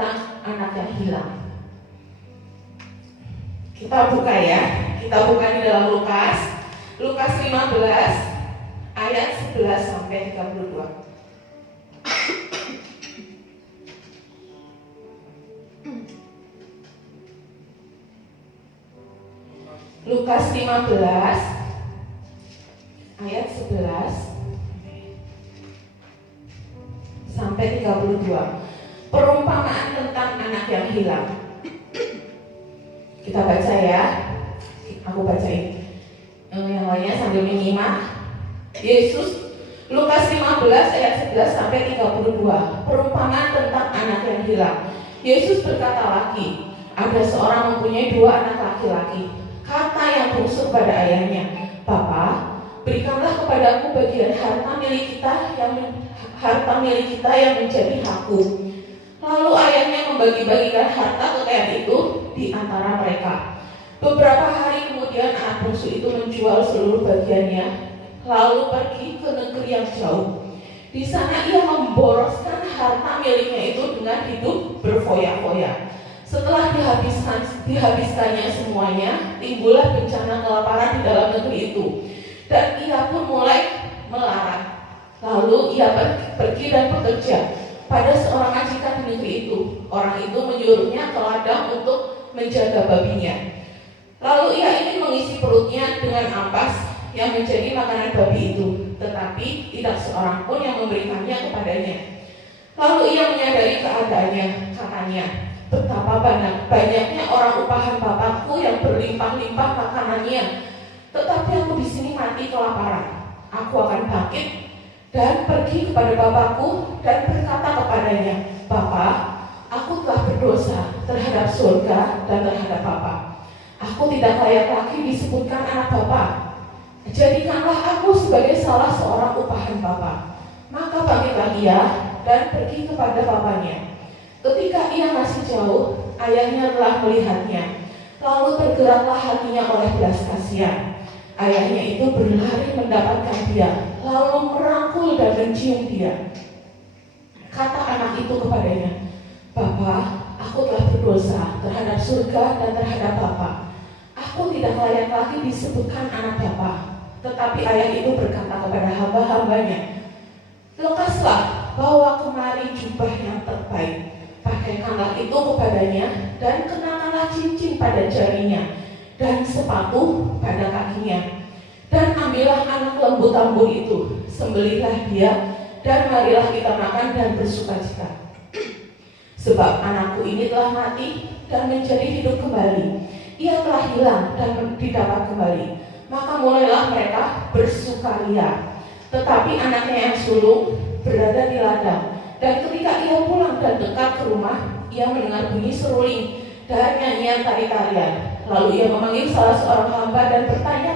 tentang anak yang hilang. Kita buka ya, kita buka di dalam Lukas 15 ayat 11 sampai 32. Lukas 15 ayat 11 sampai 32. Perumpamaan tentang anak yang hilang. Kita baca ya. Aku bacain. Yang lainnya sambil menyimak. Yesus, Lukas 15 ayat 11 sampai 32. Perumpamaan tentang anak yang hilang. Yesus berkata lagi, ada seorang mempunyai 2 anak laki-laki. Kata yang bungsu kepada ayahnya, "Bapa, berikanlah kepadaku bagian harta milik kita yang menjadi hakku." Lalu ayahnya membagi-bagikan harta kekayaan itu di antara mereka. Beberapa hari kemudian anak bungsu itu menjual seluruh bagiannya, lalu pergi ke negeri yang jauh. Di sana ia memboroskan harta miliknya itu dengan hidup berfoya-foya. Setelah dihabiskannya semuanya, timbullah bencana kelaparan di dalam negeri itu, dan ia pun mulai melarat. Lalu ia pergi dan bekerja pada seorang majikan di negeri itu. Orang itu menyuruhnya ke ladang untuk menjaga babinya. Lalu ia ingin mengisi perutnya dengan ampas yang menjadi makanan babi itu, tetapi tidak seorang pun yang memberikannya kepadanya. Lalu ia menyadari keadaannya, katanya, "Betapa banyaknya orang upahan Bapakku yang berlimpah-limpah makanannya, tetapi aku di sini mati kelaparan. Aku akan bangkit dan pergi kepada Bapakku dan berkata kepadanya, Bapa, aku telah berdosa terhadap surga dan terhadap Bapa. Aku tidak layak lagi disebutkan anak Bapa. Jadikanlah aku sebagai salah seorang upahan Bapa." Maka bangkitlah ia dan pergi kepada bapaknya. Ketika ia masih jauh, ayahnya telah melihatnya. Lalu tergeraklah hatinya oleh belas kasihan. Ayahnya itu berlari mendapatkan dia, lalu merangkul dan mencium dia. Kata anak itu kepadanya, "Bapa, aku telah berdosa terhadap surga dan terhadap Bapa. Aku tidak layak lagi disebutkan anak Bapa." Tetapi ayah itu berkata kepada hamba-hambanya, "Lekaslah, bawa kemari jubah yang terbaik. Pakaikanlah itu kepadanya dan kenakanlah cincin pada jarinya dan sepatu pada kakinya. Dan ambillah anak lembu tambun itu, sembelihlah dia, dan marilah kita makan dan bersukacita. Sebab anakku ini telah mati dan menjadi hidup kembali. Ia telah hilang dan didapat kembali." Maka mulailah mereka bersukaria. Tetapi anaknya yang sulung berada di ladang. Dan ketika ia pulang dan dekat ke rumah, ia mendengar bunyi seruling dan nyanyian tari-tarian. Lalu ia memanggil salah seorang hamba dan bertanya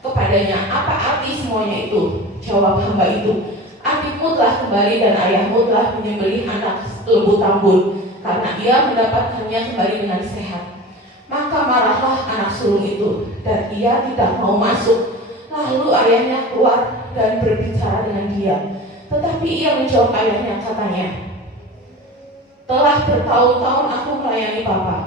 kepadanya, "Apa arti semuanya itu?" Jawab hamba itu, "Adikmu telah kembali dan ayahmu telah menyembelih anak lembu tambun, karena ia mendapatkannya kembali dengan sehat." Maka marahlah anak sulung itu, dan ia tidak mau masuk. Lalu ayahnya keluar dan berbicara dengan dia. Tetapi ia menjawab ayahnya, katanya, "Telah bertahun-tahun aku melayani Bapa,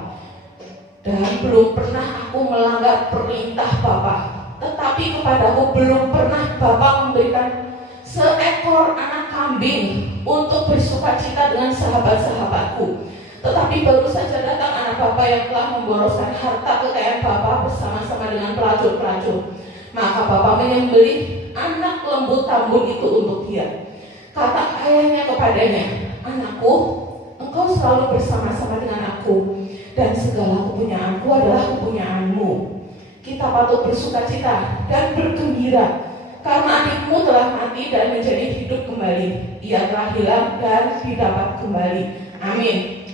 dan belum pernah aku melanggar perintah Bapa. Tetapi kepadaku belum pernah Bapa memberikan seekor anak kambing untuk bersukacita dengan sahabat-sahabatku. Tetapi baru saja datang anak Bapa yang telah memboroskan harta kekayaan Bapa bersama-sama dengan pelacur-pelacur. Maka Bapa menyembelih anak lembu tambun itu untuk dia." Kata ayahnya kepadanya, "Anakku, engkau selalu bersama-sama dengan aku, dan segala kepunyaanku adalah kepunyaanmu. Kita patut bersukacita dan bergembira, karena adikmu telah mati dan menjadi hidup kembali. Ia telah hilang dan didapat kembali." Amin.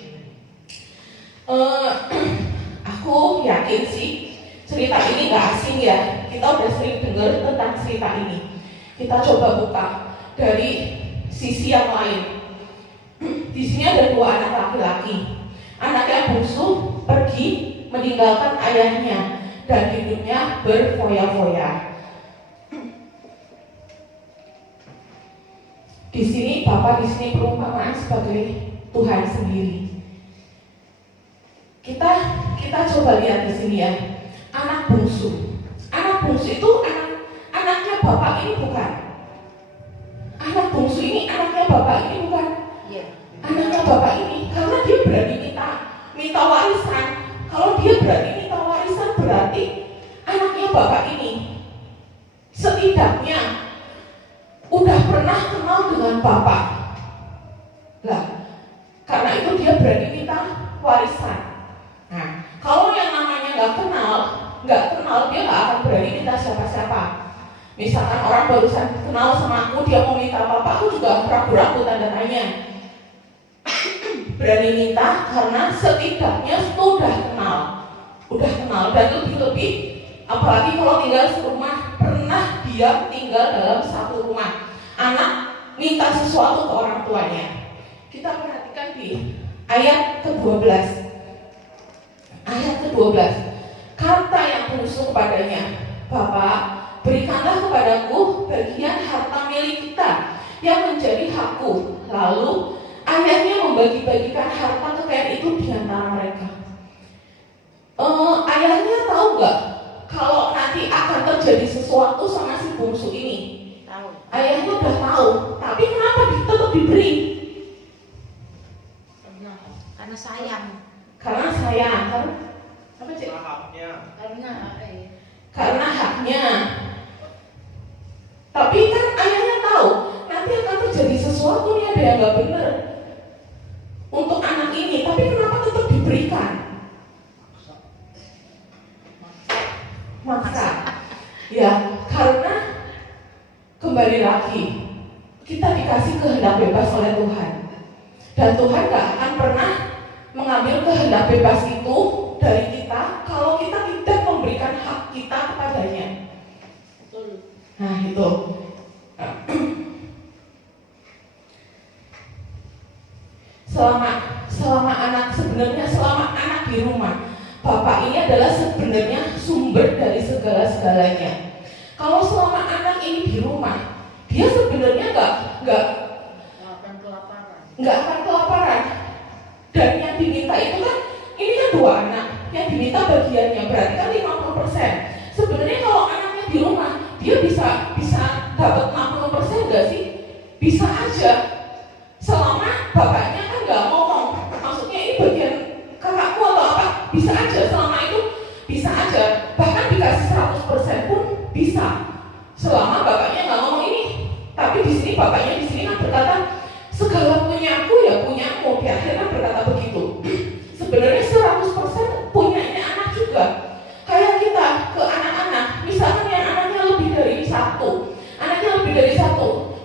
Aku yakin sih cerita ini gak asing ya. Kita udah sering dengar tentang cerita ini. Kita coba buka dari sisi yang lain. Di sini ada 2 anak laki-laki. Anak yang bungsu pergi meninggalkan ayahnya dan hidupnya berfoya-foya. Di sini Bapak di sini perumpamaan sebagai Tuhan sendiri. coba lihat di sini ya. Anak bungsu. Anak bungsu itu anaknya bapak ini bukan. Anak bungsu ini anaknya bapak ini bukan. Anaknya bapak ini karena dia berani minta warisan. Kalau dia berani minta warisan berarti anaknya bapak ini setidaknya udah pernah kenal dengan bapak. Lah, karena itu dia berani minta warisan. Nah, kalau yang namanya nggak kenal, dia nggak akan berani minta siapa-siapa. Misalkan orang barusan kenal sama aku, dia mau minta apa-apa, aku juga ragu-ragu tanda tanya. Berani minta karena setidaknya sudah kenal dan lebih-lebih, apalagi kalau tinggal serumah, pernah dia tinggal dalam satu rumah. Anak minta sesuatu ke orang tuanya. Kita perhatikan di ayat ke-12. Ayat ke-12. Kata yang bungsu kepadanya, Bapak, berikanlah kepadaku bagian harta milik kita yang menjadi hakku. Lalu ayahnya membagi-bagikan harta kekayaan itu di antara mereka. Ayahnya tahu nggak kalau nanti akan terjadi sesuatu sama si bungsu ini? Tahu. Ayahnya udah tahu, tapi kenapa tetap diberi? Karena sayang. Karena sayang, kan? Apa cik? Karena haknya. Tapi kan ayahnya tahu nanti akan terjadi sesuatu nih, ada yang nggak benar untuk anak ini, tapi kenapa tetap diberikan? Maksa. Ya, karena kembali lagi kita dikasih kehendak bebas oleh Tuhan, dan Tuhan gak akan pernah mengambil kehendak bebas itu dari kita kalau kita tidak memberikan hak kita kepadanya. Nah itu. Selama anak di rumah, bapak ini adalah sebenarnya sumber dari segala-segalanya. Kalau selama anak ini di rumah, dia sebenarnya nggak akan kelaparan. Dan yang diminta itu kan, ini kan 2 anak, yang diminta bagiannya berarti kan 50%. Sebenarnya kalau anaknya di rumah, dia bisa dapat 60% nggak sih? Bisa aja, selama bapaknya kan nggak ngomong. Maksudnya ini bagian kakakku atau apa? Bisa aja, selama itu bisa aja. Bahkan dikasih 100% pun bisa, selama bapaknya nggak ngomong ini. Tapi di sini bapaknya kan berkata, segala punyaku ya punyamu. Di akhirnya berkata begitu. Sebenarnya 100% punyanya anak juga. Kayak kita ke anak-anak, misalkan yang anaknya lebih dari satu,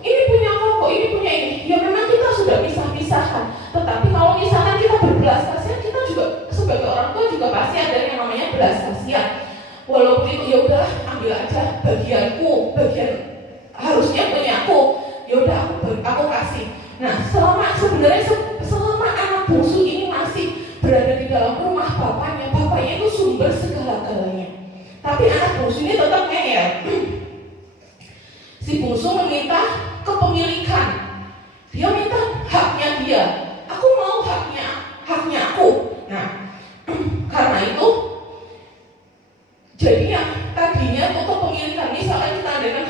ini punya kok, ini punya ini. Ya memang kita sudah pisah-pisahkan. Tetapi kalau misalkan kita berbelas kasihan, kita juga sebagai orang tua juga pasti ada yang namanya belas kasihan. Walaupun itu ya udah ambil aja bagianku, bagian harusnya punya aku. Ya udah aku kasih. Nah, selama anak bungsu ini masih berada di dalam rumah bapaknya itu sumber segala-galanya. Tapi anak bungsu ini tetap ngeyel. Si bungsu meminta kepemilikan. Dia minta haknya dia. Aku mau haknya aku. Nah, karena itu jadi yang tadinya untuk kepemilikan, misalnya kita dengan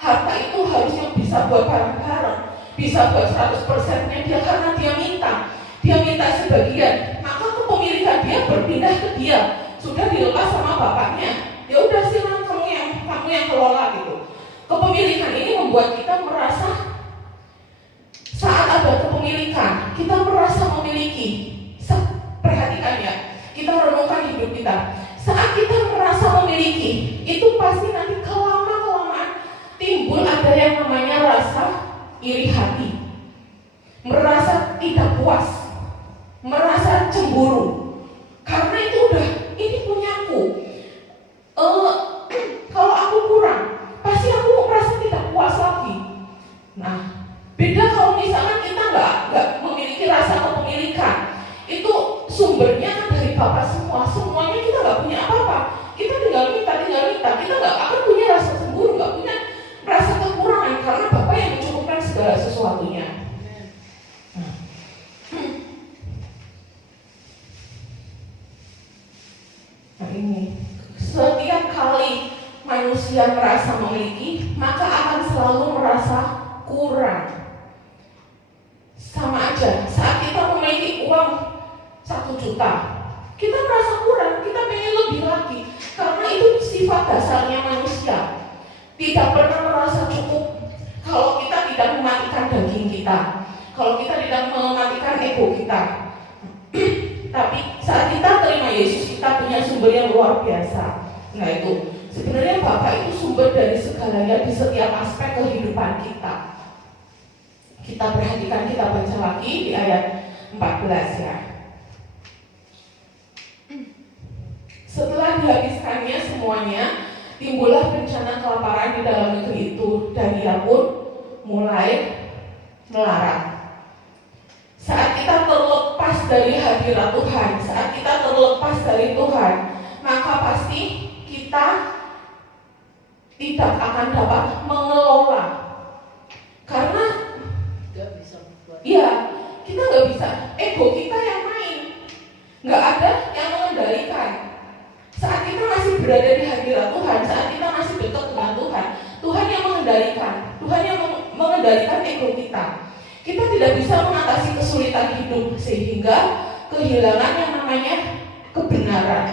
harta itu harusnya bisa buat barang-barang, bisa buat 100%-nya dia, karena dia minta sebagian, maka kepemilikan dia berpindah ke dia, sudah dilepas sama bapaknya. Ya udah silakan kamu yang kelola gitu. Kepemilikan ini membuat kita merasa, saat ada kepemilikan kita merasa memiliki. Perhatikan ya, kita renungkan hidup kita. Saat kita merasa memiliki, itu pasti nanti kelamaan timbul ada yang namanya rasa iri hati, merasa tidak puas, merasa cemburu. Karena itu udah, ini punyaku. Kalau aku kurang, pasti aku merasa tidak puas lagi. Nah, beda kalau misalkan kita nggak memiliki rasa kepemilikan, itu sumbernya kan dari Bapak semuanya kita nggak punya apa-apa. Kita tinggal minta, kita nggak akan punya rasa cemburu, nggak punya rasa kekurangan, karena Bapak yang mencukupkan segala sesuatunya. manusia merasa memiliki, maka akan selalu merasa kurang. Sama aja, saat kita memiliki uang 1 juta, kita merasa kurang, kita pengen lebih lagi. Karena itu sifat dasarnya manusia. Tidak pernah merasa cukup kalau kita tidak mematikan daging kita, kalau kita tidak mematikan ego kita. Tapi saat kita terima Yesus, kita punya sumber yang luar biasa. Nah itu, sebenarnya Bapa itu sumber dari segalanya di setiap aspek kehidupan kita. Kita perhatikan, kita baca lagi di ayat 14 ya. Setelah dihabiskannya semuanya, timbullah bencana kelaparan di dalam negeri itu, dan ia pun mulai melarat. Saat kita terlepas dari hadirat Tuhan, saat kita terlepas dari Tuhan, maka pasti kita tidak akan dapat mengelola. Karena kita nggak bisa, ego kita yang main, nggak ada yang mengendalikan. Saat kita masih berada di hadirat Tuhan, saat kita masih dekat dengan Tuhan, Tuhan yang mengendalikan, Tuhan yang mengendalikan ego kita. Kita tidak bisa mengatasi kesulitan hidup sehingga kehilangan yang namanya kebenaran.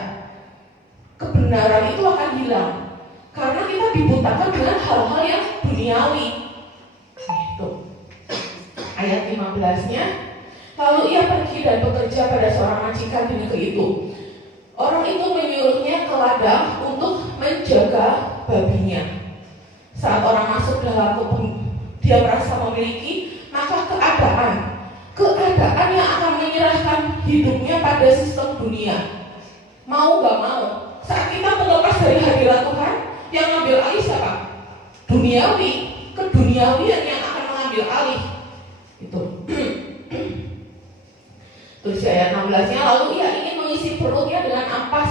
Kebenaran itu akan hilang karena kita dibutakan dengan hal-hal yang duniawi. Itu ayat 15-nya. Lalu ia pergi dan bekerja pada seorang majikan di negeri itu. Orang itu menyuruhnya ke ladang untuk menjaga babinya. Saat orang masuk dalam kebun, dia merasa memiliki, maka keadaan yang akan menyerahkan hidupnya pada sistem dunia. Mau gak mau, saat kita terlepas dari hadirat Tuhan, yang mengambil alih siapa? Duniawi, keduniawian yang akan mengambil alih. Itu. Terus ayat 16-nya, lalu ia ingin mengisi perutnya dengan ampas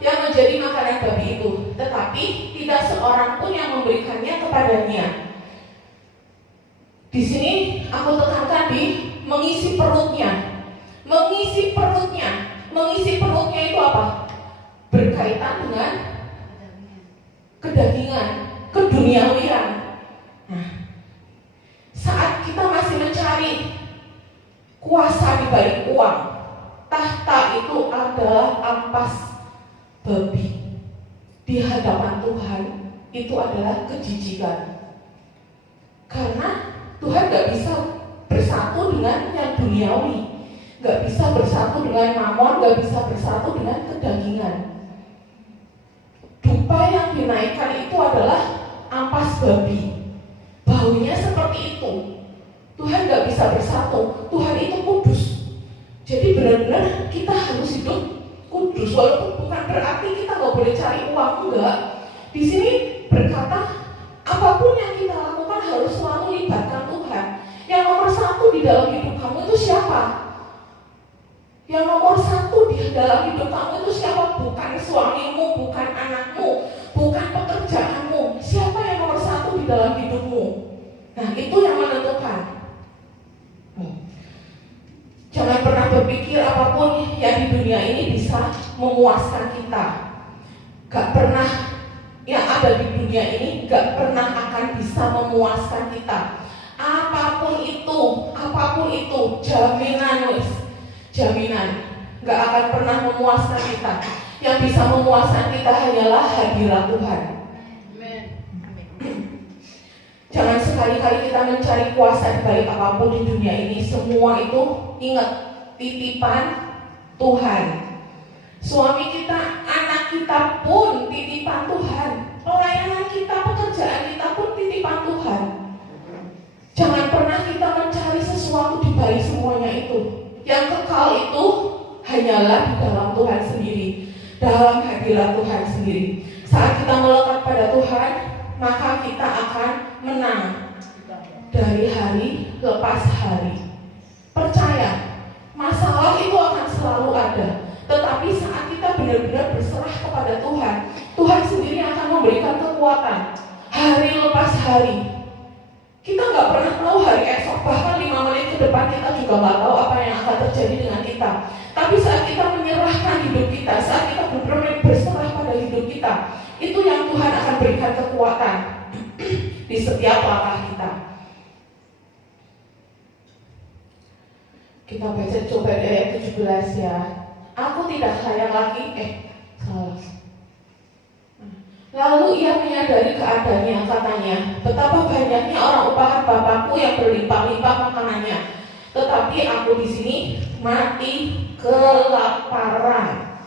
yang menjadi makanan babi itu, tetapi tidak seorang pun yang memberikannya kepadanya. Di sini aku tekankan di mengisi perutnya. Mengisi perutnya. Mengisi perutnya itu apa? Berkaitan dengan kedagingan, keduniawian. Nah, saat kita masih mencari kuasa di balik uang, tahta itu adalah ampas babi. Di hadapan Tuhan itu adalah kejijikan. Karena Tuhan gak bisa bersatu dengan yang duniawi, gak bisa bersatu dengan mamon, gak bisa bersatu dengan kedagingan. Dupa yang dinaikkan itu adalah ampas babi. Baunya seperti itu. Tuhan gak bisa bersatu. Tuhan itu kudus. Jadi benar-benar kita harus hidup kudus. Walaupun bukan berarti kita gak boleh cari uang, enggak. Di sini berkata apapun yang kita lakukan harus selalu libatkan Tuhan. Yang nomor satu di dalam hidup kamu itu siapa? Yang nomor satu di dalam hidup kamu itu siapa? Bukan suamimu, bukan anakmu, bukan pekerjaanmu. Siapa yang nomor satu di dalam hidupmu? Nah, itu yang menentukan. Jangan pernah berpikir apapun yang di dunia ini bisa memuaskan kita. Gak pernah yang ada di dunia ini gak pernah akan bisa memuaskan kita. Apapun itu jaminan gak akan pernah memuaskan kita. Yang bisa memuaskan kita hanyalah hadirat Tuhan. Jangan sekali-kali kita mencari kuasa di balik apapun di dunia ini. Semua itu ingat, titipan Tuhan. Suami kita, anak kita pun titipan Tuhan. Pelayanan kita, pekerjaan kita pun titipan Tuhan. Jangan pernah kita mencari sesuatu di balik semuanya itu. Yang kekal itu hanyalah di dalam Tuhan sendiri, dalam hadirat Tuhan sendiri. Saat kita melekat pada Tuhan, maka kita akan menang dari hari lepas hari. Percaya, masalah itu akan selalu ada. Tetapi saat kita benar-benar berserah kepada Tuhan, Tuhan sendiri akan memberikan kekuatan hari lepas hari. Kita gak pernah tahu hari esok, bahkan 5 menit ke depan kita juga gak tahu apa yang akan terjadi dengan kita. Tapi saat kita menyerahkan hidup kita, saat kita benar-benar berserah pada hidup kita, itu yang Tuhan akan berikan kekuatan di setiap langkah kita. Kita baca coba ayat 17 ya. Aku tidak sayang lagi, salah. Lalu ia menyadari keadaannya, katanya, betapa banyaknya orang upahan Bapakku yang berlimpah-limpah makanannya, tetapi aku di sini mati kelaparan.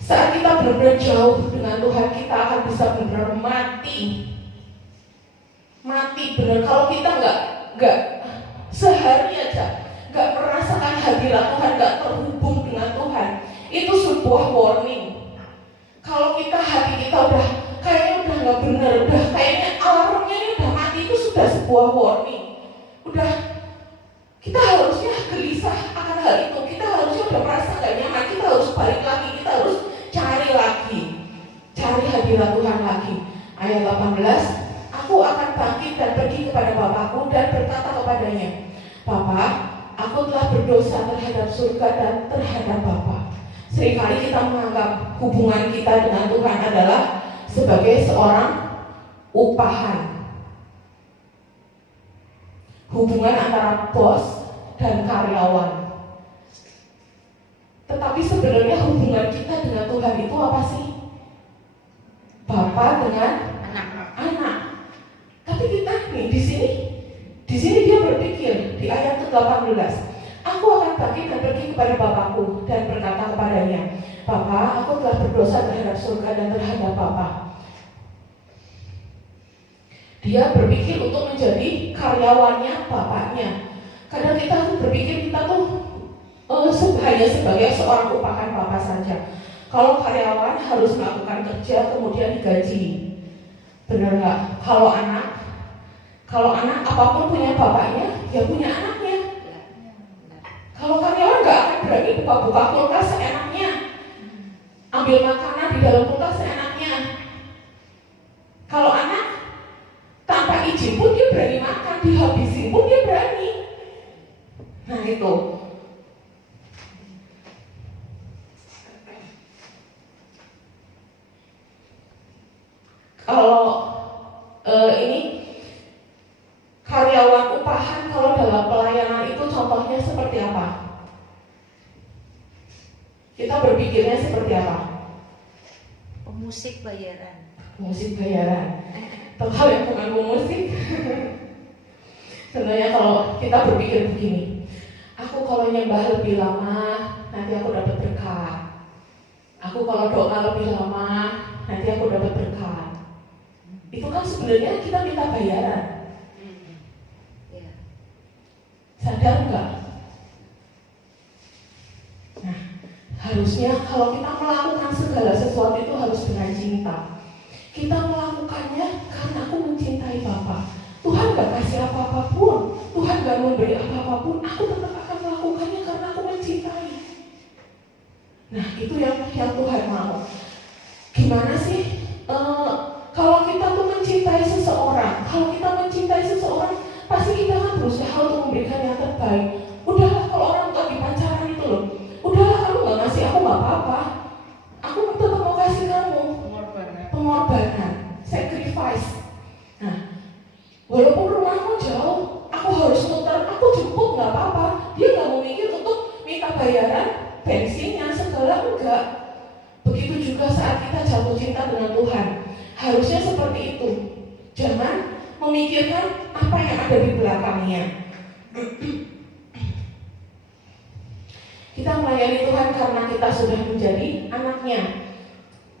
Saat kita benar-benar jauh dengan Tuhan, kita akan bisa benar-benar mati benar. Kalau kita nggak sehari aja nggak merasakan hadirat Tuhan, nggak terhubung dengan Tuhan, itu sebuah warning. Kalau kita hati kita udah kayaknya udah nggak benar, udah kayaknya alarmnya ini udah mati, itu sudah sebuah warning. Udah kita harusnya gelisah akan hal itu, kita harusnya udah merasa nggak nyaman, kita harus balik lagi, kita harus cari lagi, cari hadirat Tuhan lagi. Ayat 18, aku akan bangkit dan pergi kepada Bapakku dan berkata kepadanya, Bapa, aku telah berdosa terhadap surga dan terhadap Bapa. Seringkali kita menganggap hubungan kita dengan Tuhan adalah sebagai seorang upahan. Hubungan antara bos dan karyawan. Tetapi sebenarnya hubungan kita dengan Tuhan itu apa sih? Bapa dengan anak. Tapi kita nih di sini dia berpikir di ayat ke-18. Aku akan bangkit dan pergi kepada Bapakku dan berkata kepadanya, Bapa, aku telah berdosa terhadap surga dan terhadap Bapa. Dia berpikir untuk menjadi karyawannya bapaknya. Kadang kita tuh berpikir kita tuh hanya sebagai seorang upahan Bapa saja. Kalau karyawan harus melakukan kerja kemudian digaji. Benar nggak? Kalau anak apapun punya bapaknya, ya punya anaknya. Kalau karyawan nggak akan berani buka-buka kulkas seenaknya, ambil makanan di dalam kulkas seenaknya. Kalau anak tanpa izin pun dia berani makan, dihabisin pun dia berani. Nah itu. Kalau ini karyawan upahan, kalau dalam pelayanan itu contohnya seperti apa? Kita berpikirnya seperti apa? Pemusik bayaran. Musik bayaran. Atau yang bukan musik. Sebenarnya kalau kita berpikir begini, aku kalau nyembah lebih lama, nanti aku dapat berkat. Aku kalau doa lebih lama, nanti aku dapat berkat. Itu kan sebenarnya kita minta bayaran. Sadar nggak? Nah, harusnya kalau kita melakukan segala sesuatu itu harus dengan cinta. Kita melakukannya karena aku mencintai Bapa. Tuhan gak kasih apa-apapun, Tuhan gak memberi apa-apapun, aku tetap akan melakukannya karena aku mencintai. Nah, itu yang Tuhan mau. Gimana sih? Kalau kita tuh mencintai seseorang, pasti kita akan berusaha untuk memberikan yang terbaik. Udahlah, kalau orang lagi pacaran itu loh, udahlah kamu gak ngasih aku gak apa-apa, aku tetap mau kasih kamu. Pengorbanan, sacrifice. Nah, walaupun rumahmu jauh, aku harus muter, aku jemput gak apa-apa. Dia gak mau mikir untuk minta bayaran bensinnya segala, enggak. Begitu juga saat kita jatuh cinta dengan Tuhan, harusnya seperti itu. Jangan memikirkan apa yang ada di belakangnya. Kita melayani Tuhan karena kita sudah menjadi anaknya.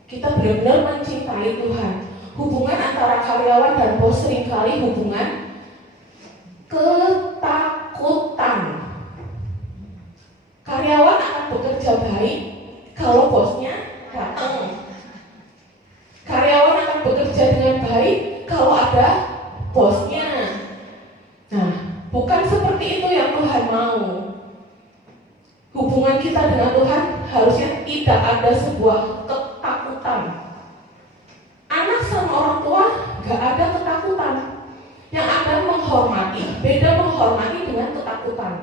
Kita benar-benar mencintai Tuhan. Hubungan antara karyawan dan bos seringkali hubungan ketakutan. Karyawan akan bekerja baik kalau bosnya datang. Karyawan akan bekerja dengan baik kalau ada bosnya. Nah, bukan seperti itu yang Tuhan mau. Hubungan kita dengan Tuhan harusnya tidak ada sebuah ketakutan. Anak sama orang tua gak ada ketakutan. Yang ada menghormati. Beda menghormati dengan ketakutan.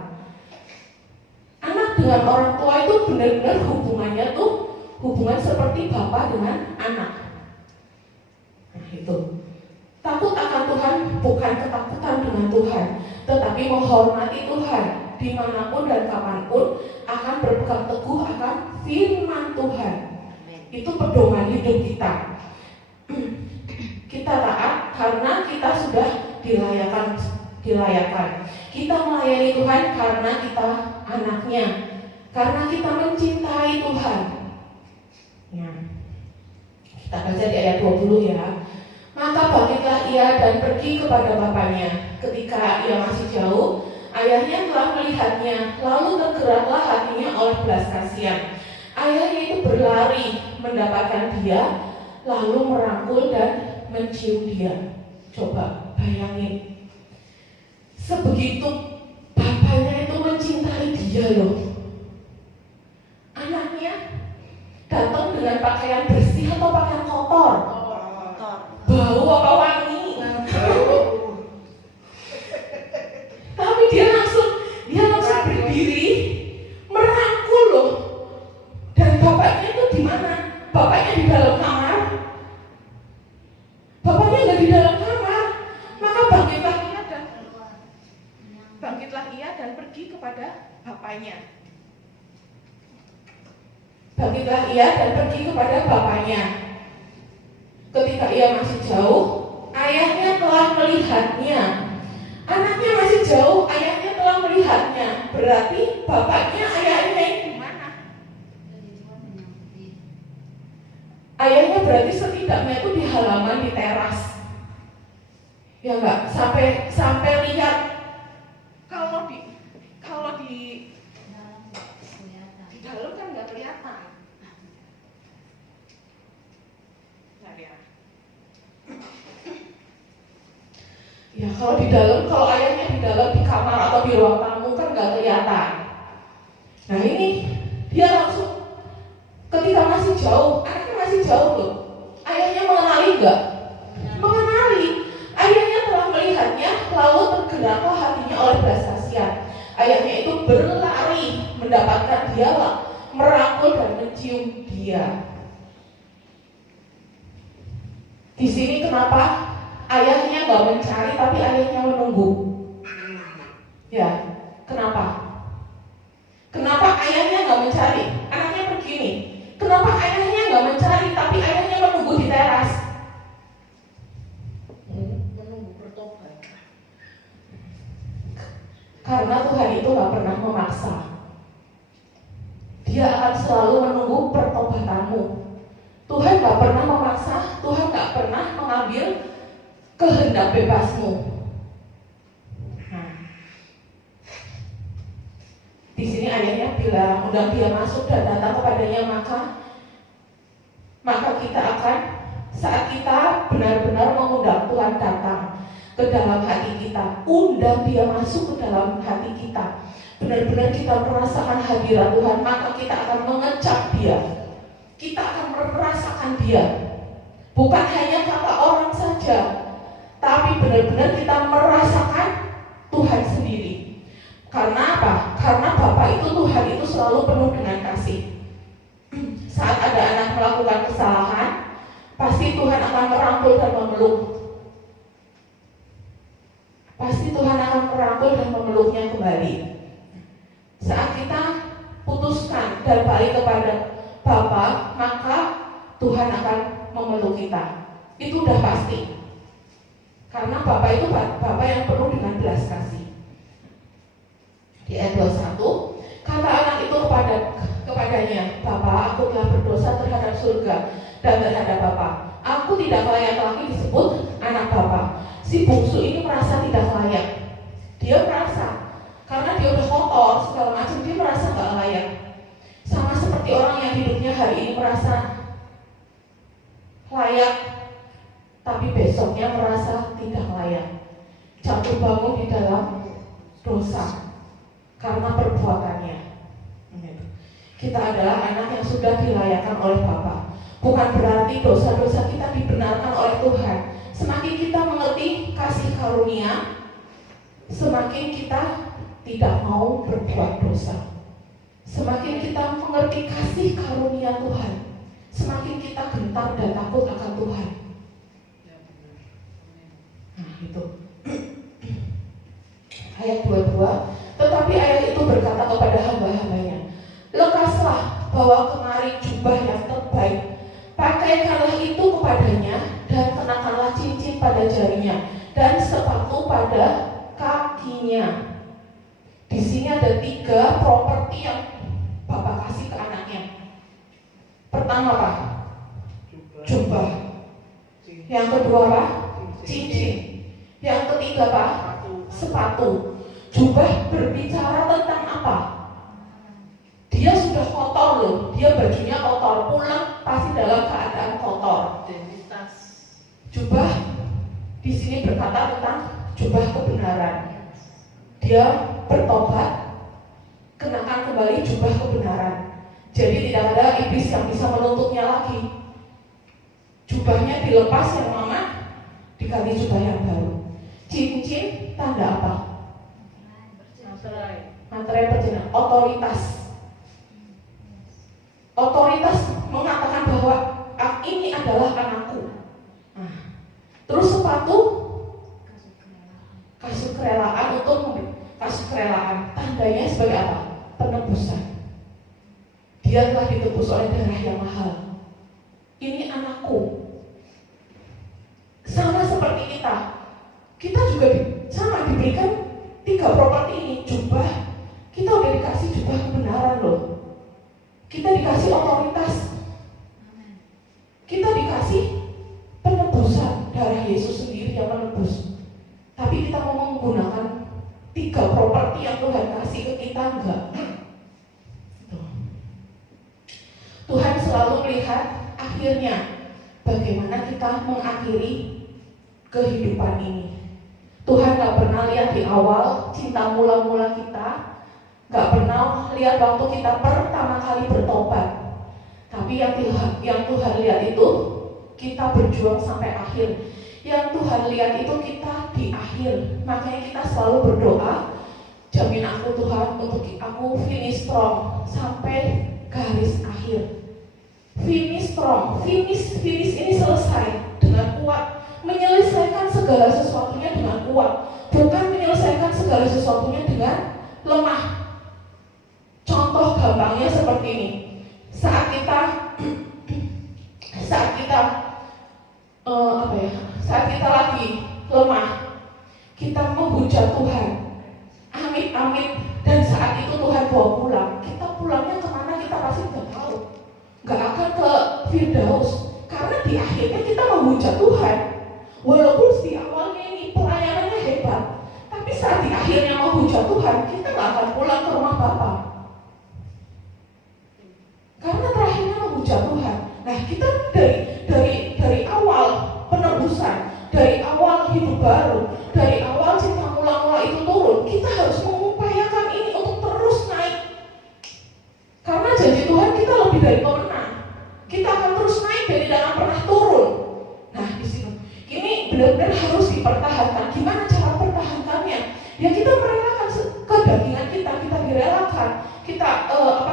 Anak dengan orang tua itu benar-benar hubungannya tuh hubungan seperti bapak dengan anak. Itu. Takut akan Tuhan bukan ketakutan dengan Tuhan, tetapi menghormati Tuhan dimanapun dan kapanpun, akan berpegang teguh akan firman Tuhan. Itu pedoman hidup kita. Kita taat karena kita sudah dilayakan. Kita melayani Tuhan karena kita anaknya, karena kita mencintai Tuhan. Ya. Kita baca di ayat 20 ya. Maka bangkitlah ia dan pergi kepada bapaknya. Ketika ia masih jauh, ayahnya telah melihatnya, lalu tergeraklah hatinya oleh belas kasihan. Ayahnya itu berlari mendapatkan dia, lalu merangkul dan mencium dia. Coba bayangin, sebegitu bapaknya itu mencintai dia loh. Anaknya datang dengan pakaian bersih atau pakaian kotor? Bau apa wangi? Tapi dia langsung berdiri merangkul loh. Dan bapaknya itu di mana? Bapaknya di dalam kamar. Bapaknya nggak di dalam kamar. Maka bangkitlah ia dan pergi kepada bapaknya. Bangkitlah ia dan pergi kepada bapaknya. Ketika ia masih jauh, ayahnya telah melihatnya. Anaknya masih jauh, ayahnya telah melihatnya. Berarti bapaknya ayahnya di mana? Ayahnya berarti setidaknya itu di halaman, di teras. Ya enggak, sampai lihat. Kalau di dalam kan enggak kelihatan. Ya kalau di dalam, kalau ayahnya di dalam di kamar atau di ruang tamu kan nggak kelihatan. Nah ini dia langsung ketika masih jauh, anaknya masih jauh loh. Ayahnya mengenali nggak? Mengenali. Ayahnya telah melihatnya, lalu tergeraklah hatinya oleh belas kasihan. Ayahnya itu berlari mendapatkan dia, merangkul dan mencium dia. Di sini kenapa ayahnya nggak mencari, tapi ayahnya menunggu? Ya, kenapa? Kenapa ayahnya nggak mencari? Anaknya pergi nih. Kenapa ayahnya nggak mencari, tapi ayahnya menunggu di teras? Menunggu bertobat. Karena Tuhan itu nggak pernah memaksa. Dia akan selalu menunggu pertobatanmu. Tuhan nggak pernah memaksa. Tuhan nggak pernah mengambil kehendak bebasmu. Di sini ayahnya bilang, undang dia masuk dan datang kepadanya, maka kita akan, saat kita benar-benar mengundang Tuhan datang ke dalam hati kita, undang dia masuk ke dalam hati kita, benar-benar kita merasakan hadirat Tuhan, maka kita akan mengecap dia, kita akan merasakan dia, bukan hanya kata orang saja, tapi benar-benar kita merasakan Tuhan sendiri. Karena apa? Karena Bapa itu, Tuhan itu selalu penuh dengan kasih. Saat ada anak melakukan kesalahan, pasti Tuhan akan merangkul dan memeluk. Pasti Tuhan akan merangkul dan memeluknya kembali. Saat kita putuskan dan balik kepada Bapa, maka Tuhan akan memeluk kita. Itu udah pasti. Karena Bapa itu Bapa yang penuh dengan belas kasih. Di ayat 21, kata anak itu kepadanya, Bapa, aku telah berdosa terhadap surga dan terhadap Bapa. Aku tidak layak lagi disebut anak Bapa. Si bungsu ini merasa tidak layak. Dia merasa, karena dia udah kotor segala macam, dia merasa gak layak. Sama seperti orang yang hidupnya hari ini merasa layak, tapi besoknya merasa tidak layak. Jatuh bangun di dalam dosa karena perbuatannya. Kita adalah anak yang sudah dilayakkan oleh Bapa. Bukan berarti dosa-dosa kita dibenarkan oleh Tuhan. Semakin kita mengerti kasih karunia, semakin kita tidak mau berbuat dosa. Semakin kita mengerti kasih karunia Tuhan, semakin kita gentar dan takut akan Tuhan. itu. Ayat 22, tetapi ayat itu berkata kepada hamba-hambanya, lekaslah, bawa kemari jubah yang terbaik, pakaikanlah itu kepadanya, dan kenakanlah cincin pada jarinya, dan sepatu pada kakinya. Di sini ada 3 properti yang Bapak kasih ke anaknya. Pertama apa? Jubah. Yang kedua apa? Cincin. Yang ketiga apa? Sepatu. Jubah berbicara tentang apa? Dia sudah kotor loh, dia bajunya kotor, pulang pasti dalam keadaan kotor. Identitas. Jubah di sini berkata tentang jubah kebenaran. Dia bertobat, kenakan kembali jubah kebenaran. Jadi tidak ada iblis yang bisa menuntutnya lagi. Jubahnya dilepas yang lama, diganti jubah yang baru. Cincin tanda apa? Materai perjalanan, otoritas. Otoritas mengatakan bahwa ini adalah anakku. Nah, terus sepatu, kasih kerelaan untuk kasih kerelaan. Tandanya sebagai apa? Penebusan. Dia telah ditebus oleh darah yang mahal. Ini anakku. Sama seperti kita. Kita juga sama diberikan 3 properti ini. Jubah, kita udah dikasih jubah kebenaran loh. Kita dikasih otoritas. Kita dikasih penebusan, darah Yesus sendiri yang menebus. Tapi kita mau menggunakan 3 properti yang Tuhan kasih ke kita, enggak? Tuhan selalu melihat akhirnya bagaimana kita mengakhiri kehidupan ini. Tuhan gak pernah lihat di awal cinta mula-mula kita, gak pernah lihat waktu kita pertama kali bertobat. Tapi yang Tuhan lihat itu kita berjuang sampai akhir. Yang Tuhan lihat itu kita di akhir. Makanya kita selalu berdoa, jamin aku Tuhan untuk aku finish strong sampai garis akhir. Finish strong, finish ini selesai dengan kuat, menyelesaikan segala sesuatunya dengan kuat, bukan menyelesaikan segala sesuatunya dengan lemah. Contoh gampangnya seperti ini. Saat kita saat kita lagi lemah, kita menghujat Tuhan, amit-amit, dan saat itu Tuhan bawa pulang. Kita pulangnya kemana kita pasti nggak tahu. Nggak akan ke Firdaus, karena di akhirnya kita menghujat Tuhan. Walaupun di awalnya ini pelayanannya hebat, tapi saat di akhirnya menghujat Tuhan, kita nggak akan pulang ke rumah Bapa. Karena terakhirnya menghujat Tuhan. Nah, kita dari awal penebusan, dari awal hidup baru, dari awal cinta mula-mula itu turun, kita harus mengupayakan ini untuk terus naik. Karena janji Tuhan kita lebih dari pemenang. Kita akan terus naik dan tidak akan pernah turun. Nah, di sini ini benar-benar harus dipertahankan. Gimana cara pertahankannya? Ya kita merelakan kedagingan kita direlakan. Kita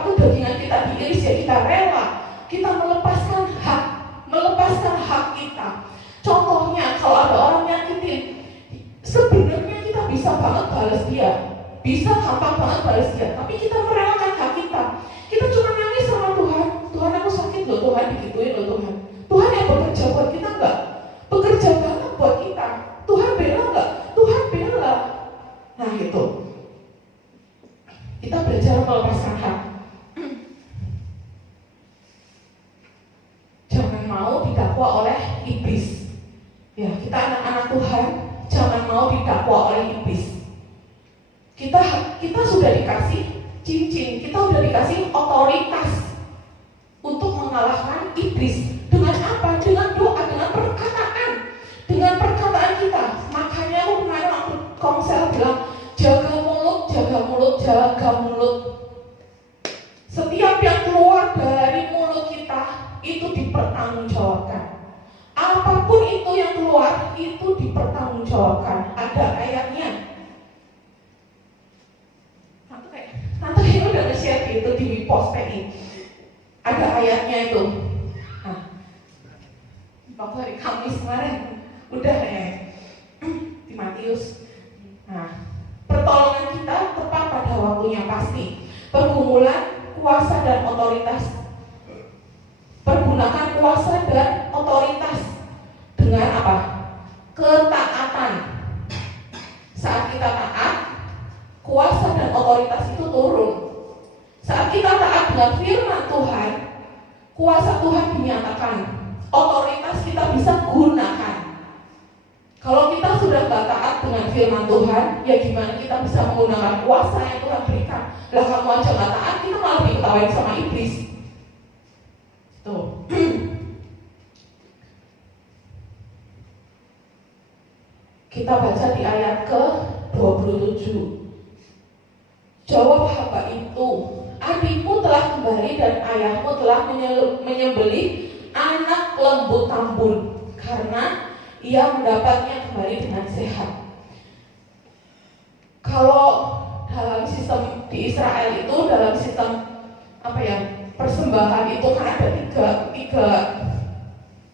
kedagingan kita diiris, ya kita rela. Kita melepaskan hak kita. Contohnya, kalau ada orang nyakitin, sebenarnya kita bisa banget balas dia, bisa gampang banget balas dia, tapi kita merelakan hak kita. Kita cuma nangis sama Tuhan. Tuhan, aku sakit loh, Tuhan digituin loh Tuhan. Tuhan yang bekerja buat kita enggak? Bekerja banget buat kita. Tuhan bela enggak? Tuhan bela. Nah itu, kita belajar melepaskan hak. Jangan mau didakwa oleh iblis. Ya, kita anak-anak Tuhan, jangan mau didakwa oleh iblis. Kita sudah dikasih cincin, kita sudah dikasih otoritas untuk mengalahkan iblis. Dengan apa? Dengan doa, dengan perkataan kita. Makanya aku kemarin waktu komsel bilang, jaga mulut. Setiap yang keluar dari mulut kita itu dipertanggungjawabkan. Apapun itu yang keluar itu dipertanggungjawabkan. Ada ayatnya. Tante ini udah nge-share gitu di post PI. Ada ayatnya itu. Nah, waktu hari Kamis kemarin udah ya. Matius. Nah, pertolongan kita tepat pada waktunya pasti. Pergumulan kuasa dan otoritas. Pergunakan kuasa dan otoritas dengan apa? Ketaatan. Saat kita taat, kuasa dan otoritas itu turun. Saat kita taat dengan firman Tuhan, kuasa Tuhan dinyatakan, otoritas kita bisa gunakan. Kalau kita sudah gak taat dengan firman Tuhan, ya gimana kita bisa menggunakan kuasa yang Tuhan berikan? Lah kamu aja gak taat, kita malah diketawain sama iblis. Tuh. Kita baca di ayat ke-27. Jawab hamba itu, adikmu telah kembali dan ayahmu telah menyembelih anak lembu tambun, karena ia mendapatnya kembali dengan sehat. Kalau dalam sistem di Israel itu, dalam sistem persembahan itu kan ada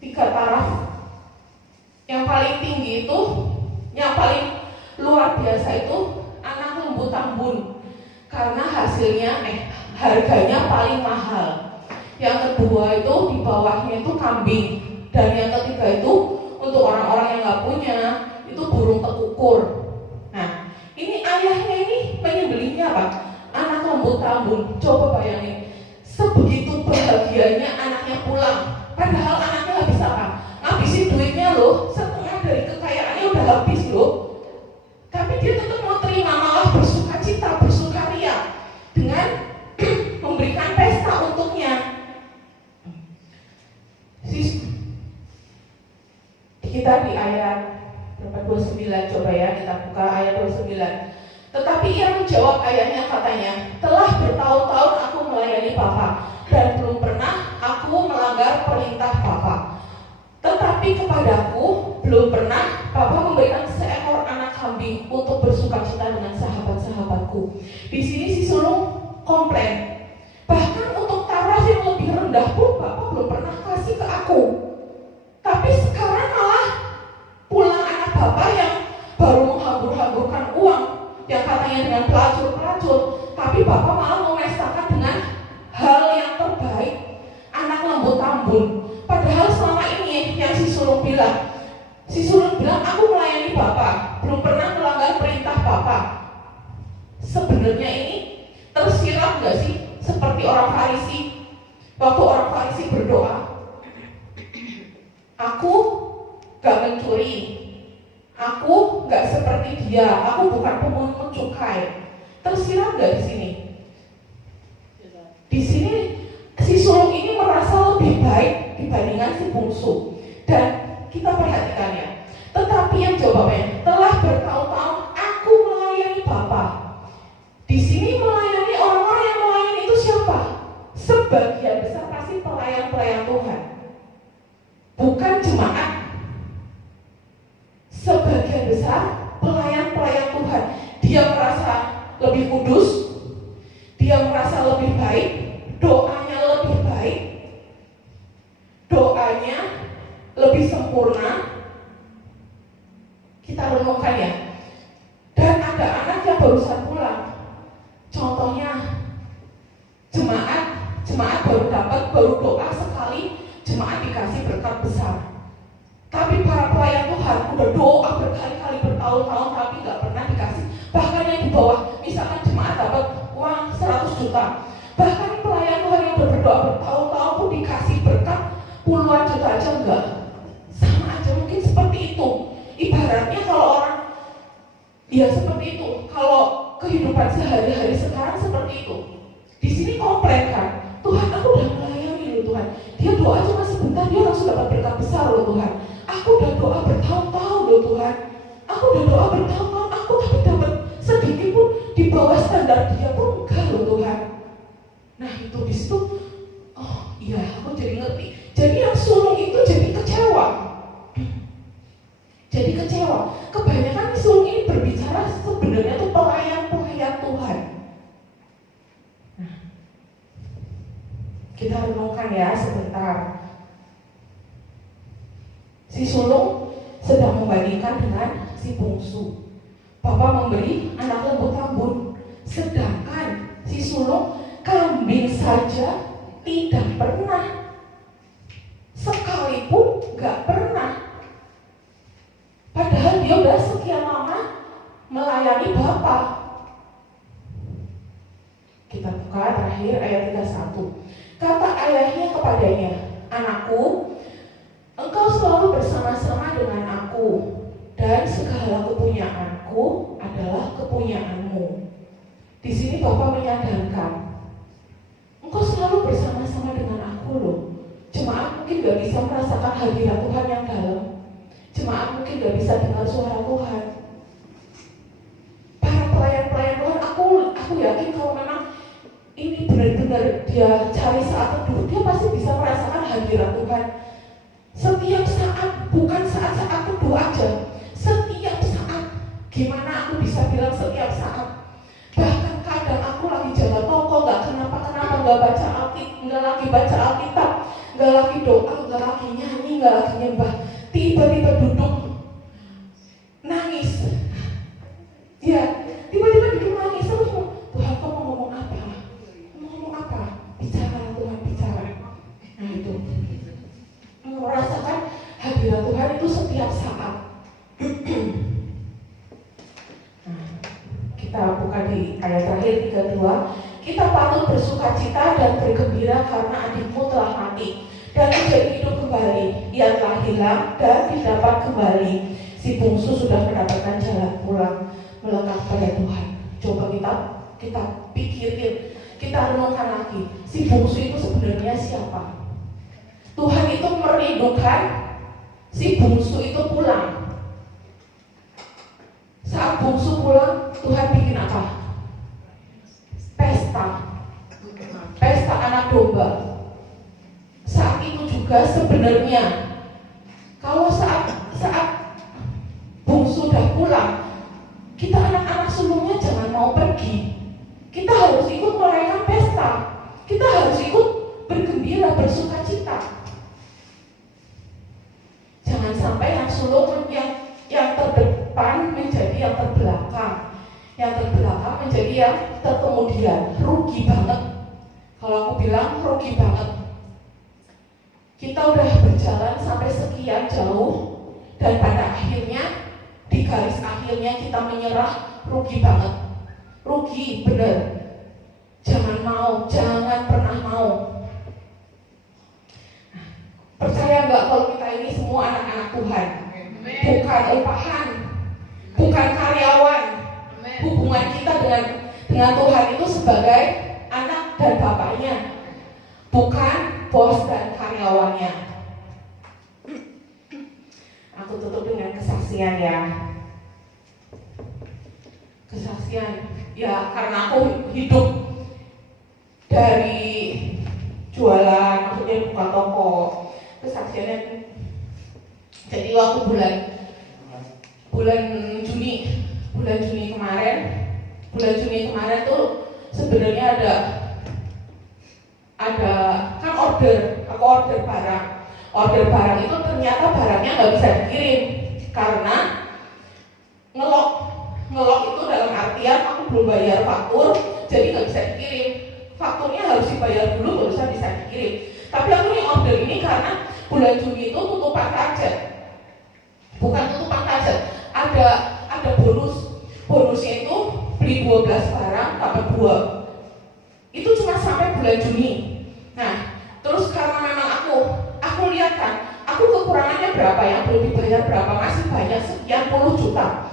tiga taraf. Yang paling tinggi itu, yang paling luar biasa itu anak lembu tambun, karena harganya paling mahal. Yang kedua itu di bawahnya itu kambing, dan yang ketiga itu untuk orang-orang yang nggak punya itu burung tekukur. Nah, ini ayahnya ini penyembelihnya apa? Anak lembu tambun. Coba bayangin, sebegitu bahagianya anaknya pulang, padahal anaknya habis apa? Ngabisin duitnya loh, setengah dari kekayaannya udah habis loh. Tapi dia tetap mau terima, malah bersukacita, bersukaria dengan memberikan pesta untuknya. Kita di ayat 29, coba ya kita buka ayat 29. Tetapi ia menjawab ayahnya, katanya, telah bertahun-tahun aku melayani Bapa dan belum pernah aku melanggar perintah Bapa. Tetapi kepadaku belum pernah Bapa memberikan seekor anak kambing untuk bersukacita dengan sahabat-sahabatku. Di sini si sulung komplain, bahkan untuk taraf yang lebih rendah pun Bapa belum pernah kasih ke aku. Tapi sekarang malah pulang anak Bapak yang baru menghambur-hamburkan uang, yang katanya dengan pelacur-pelacur, tapi Bapak malah memestakan dengan hal yang terbaik, anak lembu tambun. Padahal selama ini yang si sulung bilang, aku melayani Bapak, belum pernah melanggar perintah Bapak. Sebenarnya ini tersirat gak sih seperti orang Farisi? Waktu orang Farisi berdoa, aku gak mencuri, aku gak seperti dia, aku bukan pemungut cukai. Tersirat gak di sini? Di sini si sulung ini merasa lebih baik dibandingkan si bungsu. Dan kita perhatikan ya. Tetapi yang jawabnya, telah bertahun-tahun aku melayani Bapa. Di sini melayani, orang-orang yang melayani itu siapa? Sebagian besar pasti pelayan-pelayan Tuhan, bukan jemaat. Sebagian besar pelayan-pelayan Tuhan. Dia merasa lebih kudus, dia merasa lebih baik, doanya lebih baik, doanya lebih sempurna. Kita renungkan ya. Dan ada anak yang barusan pulang. Contohnya jemaat baru doa sekali, jemaat dikasih berkat besar. Tapi para pelayan Tuhan udah doa berkali-kali bertahun-tahun tapi gak pernah dikasih. Bahkan yang di bawah, misalkan jemaat dapat uang 100 juta, bahkan pelayan Tuhan yang berdoa bertahun-tahun pun dikasih berkat puluhan juta aja enggak. Sama aja mungkin seperti itu. Ibaratnya kalau orang, ya seperti itu. Kalau kehidupan sehari-hari sekarang seperti itu. Di sini komplain kan, Tuhan aku udah melayani loh Tuhan. Dia doa cuma sebentar, dia langsung dapat berkat besar loh Tuhan. Aku udah doa bertahun-tahun loh Tuhan. Aku udah doa bertahun-tahun, aku tapi dapat sedikit pun di bawah standar dia pun enggak loh Tuhan. Nah itu di situ, oh iya aku jadi ngerti. Jadi yang sulung itu jadi kecewa. Jadi kecewa. Kebanyakan sulung ini berbicara sebenarnya itu pelayan-pelayan Tuhan. Nah, kita renungkan ya sebentar. Si sulung sedang membandingkan dengan si bungsu. Bapak memberi anak lembut-lembut, sedangkan si sulung kambing saja tidak pernah. Sekalipun gak pernah. Padahal dia udah sekian lama melayani Bapak. Kita buka terakhir ayat 31. Kata ayahnya kepadanya, "Anakku, engkau selalu bersama-sama dengan aku, dan segala kepunyaanku adalah kepunyaanmu." Di sini Bapak menyadarkan, engkau selalu bersama-sama dengan aku loh. Jemaat mungkin gak bisa merasakan hadirat Tuhan yang dalam. Jemaat mungkin gak bisa dengar suara Tuhan. Para pelayan-pelayan Tuhan, aku yakin kalau memang ini benar-benar dia cari saat teduh, dia pasti bisa merasakan hadirat Tuhan. Setiap saat, bukan saat-saat teduh aja. Setiap saat. Gimana aku bisa bilang setiap saat? Bahkan kadang aku lagi jaga toko, gak kenapa-kenapa, gak baca Alkitab, gak lagi baca Alkitab, gak lagi doa, gak lagi nyanyi, gak lagi nyembah. Tiba-tiba duduk nangis. Ya, tiba-tiba duduk nangis. Aku cuma, Tuhan kau mau ngomong apa? Mau ngomong apa? Bicara Tuhan, bicara. Nah itu, merasakan hadirat Tuhan itu setiap saat. Nah, kita buka di ayat terakhir 32. Kita patut bersukacita dan bergembira karena adikmu telah mati dan menjadi hidup kembali. Ia telah hilang dan didapat kembali. Si bungsu sudah mendapatkan jalan pulang melekat pada Tuhan. Coba kita pikirin, kita renungkan lagi. Si bungsu itu sebenarnya siapa? Tuhan itu merindukan si bungsu itu pulang. Saat bungsu pulang, Tuhan bikin apa? Pesta anak domba. Saat itu juga sebenarnya kalau saat bungsu sudah pulang, kita anak-anak sulungnya jangan mau pergi. Kita harus ikut merayakan pesta. Kita harus ikut bergembira, bersukacita. Jangan sampai yang sulung yang terdepan menjadi yang terbelakang, yang terbelakang menjadi yang terkemudian. Rugi banget. Kalau aku bilang rugi banget. Kita udah berjalan sampai sekian jauh dan pada akhirnya di garis akhirnya kita menyerah. Rugi banget. Rugi bener. Jangan mau, jangan pernah mau. Percaya nggak kalau kita ini semua anak-anak Tuhan? Bukan upahan, bukan karyawan. Hubungan kita dengan Tuhan itu sebagai anak dan bapaknya, bukan bos dan karyawannya. Aku tutup dengan kesaksian ya. Kesaksian ya, karena aku hidup dari jualan, maksudnya buka toko. Kesaksiannya, jadi waktu bulan Juni kemarin tuh sebenarnya ada kan aku order barang itu ternyata barangnya nggak bisa dikirim karena ngelok itu dalam artian aku belum bayar faktur, jadi nggak bisa dikirim. Fakturnya harus dibayar dulu baru bisa dikirim. Tapi aku nih order ini karena bulan Juni itu tutupan target, bukan tutupan target, ada bonusnya itu beli 12 barang dapat 2. Itu cuma sampai bulan Juni. Nah, terus karena memang aku lihat kan, aku kekurangannya berapa yang belum dibayar berapa, masih banyak sekian puluh juta.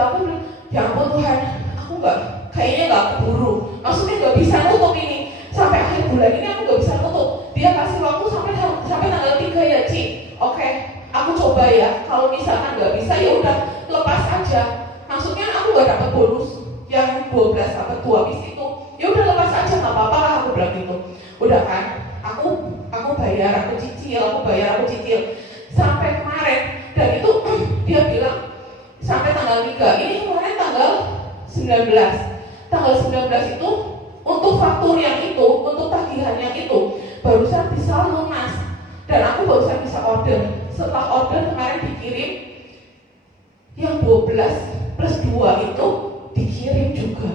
Aku bilang, ya ampun Tuhan, aku kayaknya nggak keburu. Maksudnya nggak bisa nutup ini sampai akhir bulan ini, aku nggak bisa nutup. Dia kasih waktu sampai tanggal 3 ya Ci. Oke, aku coba ya. Kalau misalkan nggak bisa ya udah lepas aja. Maksudnya aku nggak dapat bonus yang 12 dapat 2 bis itu. Ya udah lepas aja, nggak apa-apa lah, aku bilang gitu. Udah kan, aku bayar, aku cicil sampai kemarin. Dan itu dia bilang sampai tanggal 3. Ini kemarin tanggal 19. Tanggal 19 itu untuk faktur yang itu, untuk tagihan yang itu barusan bisa lunas. Dan aku barusan bisa order. Setelah order kemarin dikirim, yang 12 plus 2 itu dikirim juga.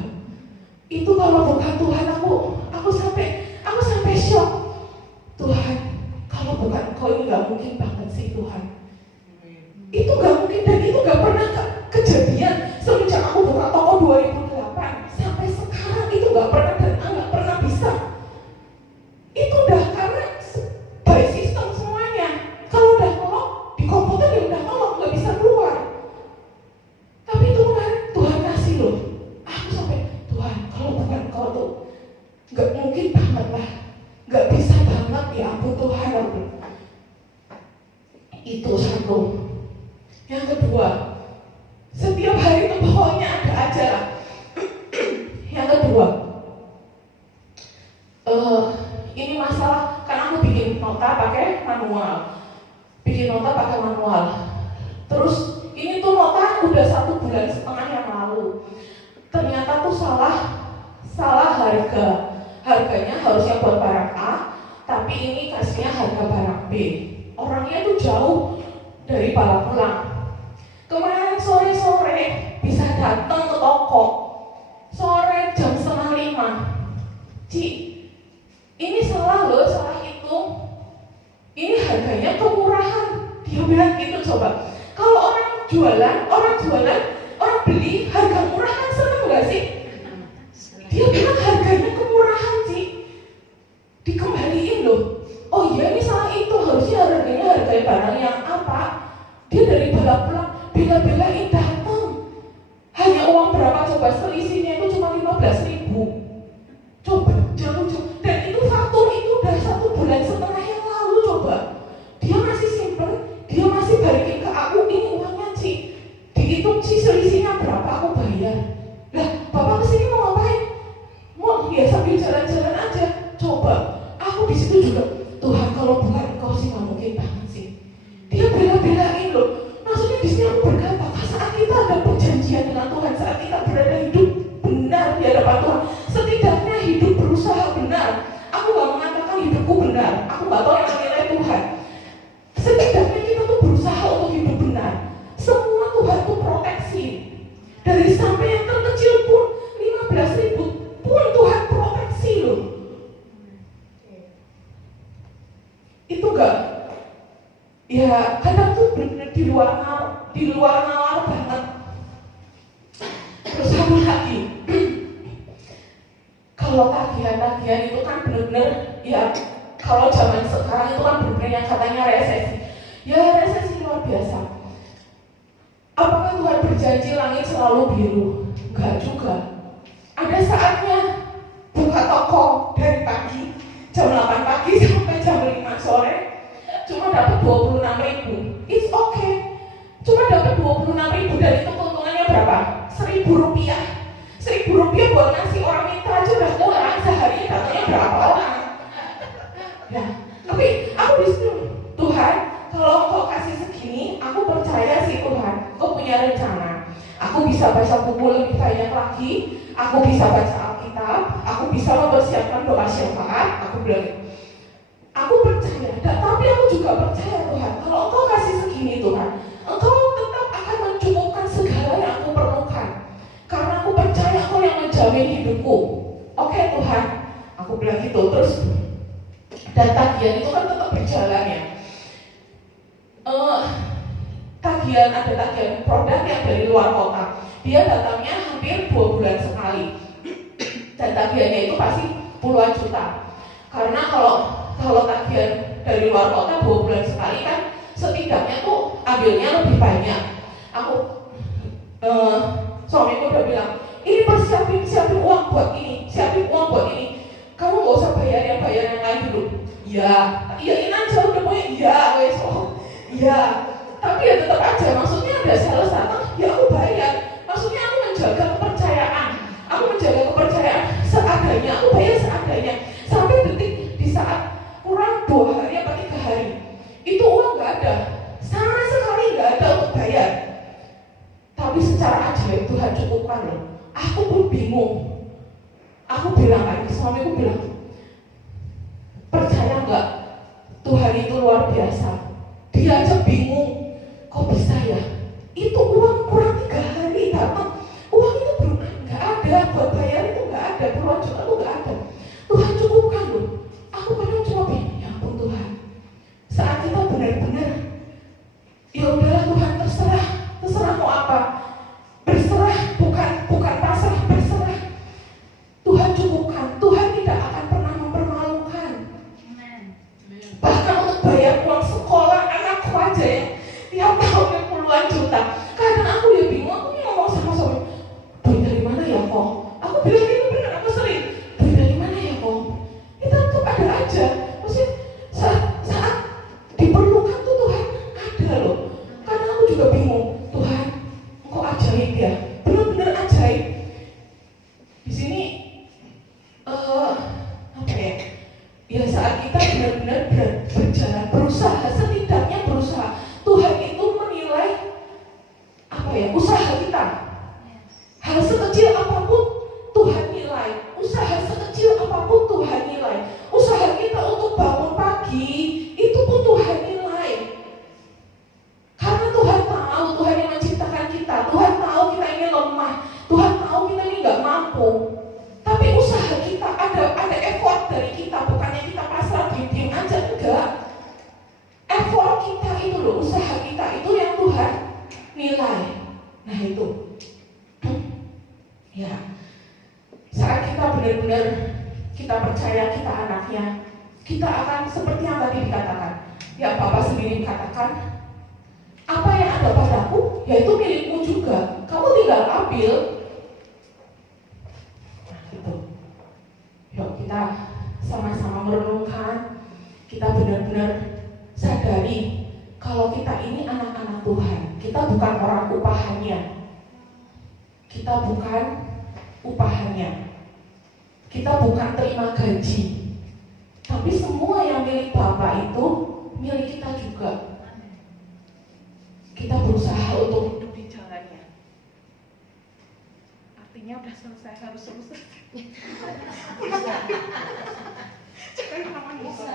Itu kalau bukan Tuhan, aku sampai shock. Tuhan, kalau bukan Engkau ini gak mungkin banget sih Tuhan. Itu gak mungkin, dan itu gak pernah kejadian semenjak aku buka toko 2008 sampai sekarang. Itu gak pernah dan gak pernah bisa. Itu udah karena by system semuanya. Kalau udah tolong di komputer ya udah tolong, gak bisa keluar. Tapi itu kemarin Tuhan kasih loh. Aku sampai, Tuhan kalau bukan Engkau tuh gak mungkin banget lah, gak bisa banget, ya ampun Tuhan. Itu satu. Yang kedua, setiap hari itu pokoknya ada acara. Yang kedua, ini masalah, karena aku bikin nota pakai manual. Terus ini tuh nota udah 1,5 bulan yang lalu. Ternyata tuh salah harga. Harganya harusnya buat barang A, tapi ini kasihnya harga barang B. Orangnya tuh jauh dari Balapulang. Kemarin sore bisa datang ke toko. Sore jam 4:30. Ci, ini salah loh, salah hitung. Ini harganya kemurahan. Dia bilang gitu, coba. Kalau orang jualan, orang beli harga murah kan seneng gak sih? Dia bilang harganya kemurahan sih, dikembaliin loh. Oh iya, ini salah itu, harusnya harganya barang yang apa? Dia dari Balapulang bela-belain datang. Hanya uang berapa coba, selisihnya itu cuma 15.000. Coba, jauh. Dan itu faktur itu udah 1,5 bulan yang lalu. Coba, dia masih simpen, dia masih balikin ke aku. Ini uangnya Ci, dihitung Ci selisihnya berapa, aku bayar. Lah, Bapak kesini mau ngapain? Mau ya sambil jalan-jalan aja. Coba, aku di situ juga, Tuhan kalau bukan Engkau sih nggak mungkin banget sih. Dia bela-belain loh. Maksudnya di sini aku berkata, saat kita ada perjanjian dengan Tuhan, saat kita berada hidup benar di hadapan Tuhan, setidaknya hidup berusaha benar. Aku nggak mengatakan hidupku benar. Aku nggak tahu yang menilai Tuhan. Setidaknya kita tuh berusaha untuk hidup benar. Semua Tuhan tuh proteksi. Dari sampai yang terkecil pun 15.000 pun Tuhan proteksi loh. Itu enggak, ya kadang tuh benar di luar nalar banget. Terus satu lagi, kalau tagihan itu kan benar-benar, ya kalau zaman sekarang itu kan benar-benar yang katanya resesi. Ya resesi luar biasa. Apakah Tuhan berjanji langit selalu biru? Enggak juga. Ada saatnya buka toko dari pagi jam 8 pagi sampai jam 5 sore cuma dapat 26.000. It's okay. Cuma dapat 26.000 dan itu keuntungannya berapa? 1.000 rupiah. 1.000 rupiah buat ngasih orang minta aja udah kurang. Sehari datangnya berapa orang? Ya, tapi aku disitu, Tuhan, kalau Engkau kasih segini, aku percaya sih Tuhan, Engkau punya rencana. Aku bisa baca buku lebih banyak lagi. Aku bisa baca Alkitab. Aku bisa mempersiapkan doa syafaat. Aku bilang, aku percaya. Tapi aku juga percaya Tuhan, kalau Engkau kasih segini Tuhan, Engkau tetap akan mencukupkan segala yang aku perlukan. Karena aku percaya Engkau yang menjamin hidupku. Oke Tuhan, aku bilang gitu. Terus dan tagihan itu kan tetap berjalan ya. Ada tagihan produk yang dari luar kota. Dia datangnya hampir 2 bulan sekali. Dan tagihannya itu pasti puluhan juta. Karena kalau tagihan dari luar kota 2 bulan sekali kan setidaknya tuh ambilnya lebih banyak. Suamiku udah bilang, ini siapin uang buat ini, kamu gak usah bayar yang lain dulu. Ya, iyain aja udah pokoknya iya wes. Iya. Tapi ya tetap aja, maksudnya ada sales datang, ya aku bayar. Maksudnya aku menjaga kepercayaan. Seadanya, aku bayar seadanya. Sampai detik di saat kurang 2 hari atau 3 hari, itu uang gak ada, sama sekali gak ada untuk bayar. Tapi secara ajaib Tuhan cukupkan loh. Aku pun bingung. Aku bilang lagi, suamiku bilang, percaya gak Tuhan itu luar biasa. Dia aja bingung, kok bisa ya? Itu uang Ya saat kita benar-benar berjalan, berusaha, setidaknya berusaha. Tuhan itu menilai usaha kita. Hal sekecil apapun Tuhan nilai. Usaha sekecil apapun Tuhan nilai. Usaha kita untuk bangun pagi itu pun Tuhan nilai. Karena Tuhan tahu, Tuhan yang menciptakan kita. Tuhan tahu kita ini lemah. Tuhan tahu kita ini gak mampu. Tapi usaha kita ada effort dari kita. Bukannya kita pasrah diem aja, enggak. Effort kita itu loh, usaha kita itu yang Tuhan nilai. Nah itu ya, saat kita benar-benar kita percaya kita anaknya, kita akan seperti yang tadi dikatakan. Ya Bapak sendiri katakan, apa yang ada padaku, yaitu milikmu juga. Kamu tinggal ambil. Nah gitu. Yuk kita sama-sama merenungkan. Kita benar-benar sadari kalau kita ini anak-anak Tuhan. Kita bukan orang upahannya. Kita bukan upahannya. Kita bukan terima gaji. Tapi semua yang milik Bapak itu milik kita juga. Kita berusaha untuk hidup di jalannya. Artinya udah selesai, harus selesai. Jangan kawan bisa.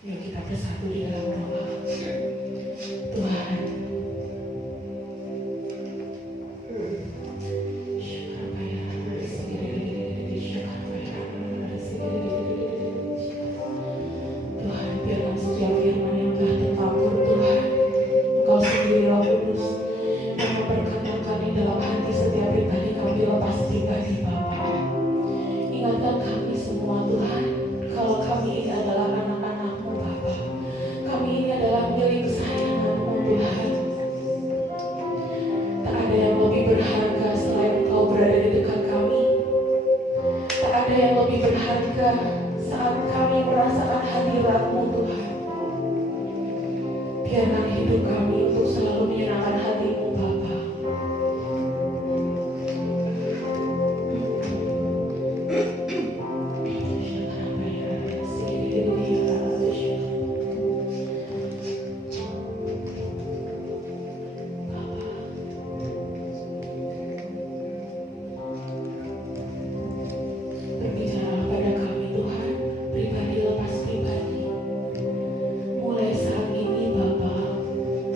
Yuk kita bersatu di dalam doa. Tuhan, Tuhan, biarkan setiap firman yang telah tertabur, Tuhan, Engkau sendiri Roh Kudus yang memperkatakan di dalam hati setiap pribadi kami lepas pribadi Bapa. Ingatkan kami semua Tuhan, kalau kami ini adalah anak-anak-Mu Bapa. Kami ini adalah milik kesayangan-Mu Tuhan. Tak ada yang lebih berharga selain Engkau berada di dekat kami. Tak ada yang lebih berharga saat kami merasakan hadirat-Mu Tuhan. Biarkan hidup kami untuk selalu menyenangkan hati-Mu Bapa. Berbicara pada kami Tuhan, pribadi lepas pribadi. Mulai saat ini Bapa,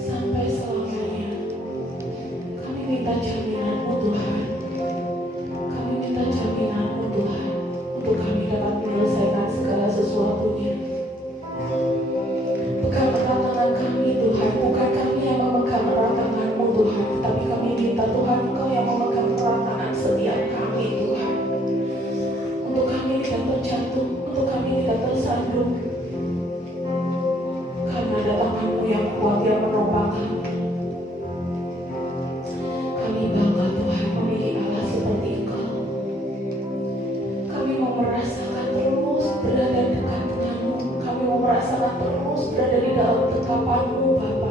sampai selamanya. Kami minta jaminan-Mu Tuhan. Kami minta jaminan-Mu Tuhan, untuk kami dapat menyelesaikan segala sesuatunya. Pegang erat tangan kami Tuhan, bukan kami yang memegang erat tangan-Mu Tuhan, tapi kami minta Tuhan Engkau yang memegang erat tangan setiap kami Tuhan. Untuk kami tidak terjatuh, untuk kami tidak tersandung. Karena ada tangan-Mu yang kuat yang menopang kami. Kami bangga Tuhan memiliki Allah seperti Engkau. Kami mau merasakan terus berada dekat denganmu. Kami mau merasakan terus berada di dalam tetapan-Mu Bapa.